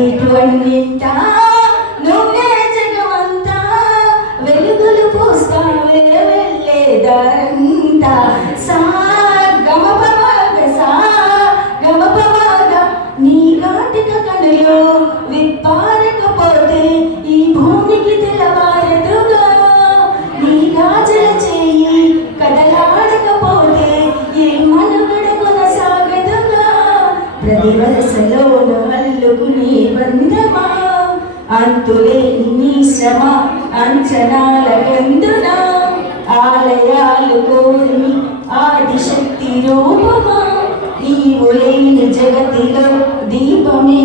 ఇటువంటింటా నువ్వే జగమంతా వెలుగులు పోస్తావే వెళ్ళేదారంతా సా గమపమాగ నీ కాటిక కనులో విప్పారకపోతే ఈ భూమికి తెలవారదుగా నీ గాజల చేయి కదలాడకపోతే ఏ మనుగడ కొనసాగదుగా ప్రతి వలసలోన అల్లుకునే బంధమా అంతులేని నీ శ్రమ అంచనాల గందున ఆలయాలు కోరి ఆదిశక్తి రూపమా నీవు లేని జగతిలో దీపమే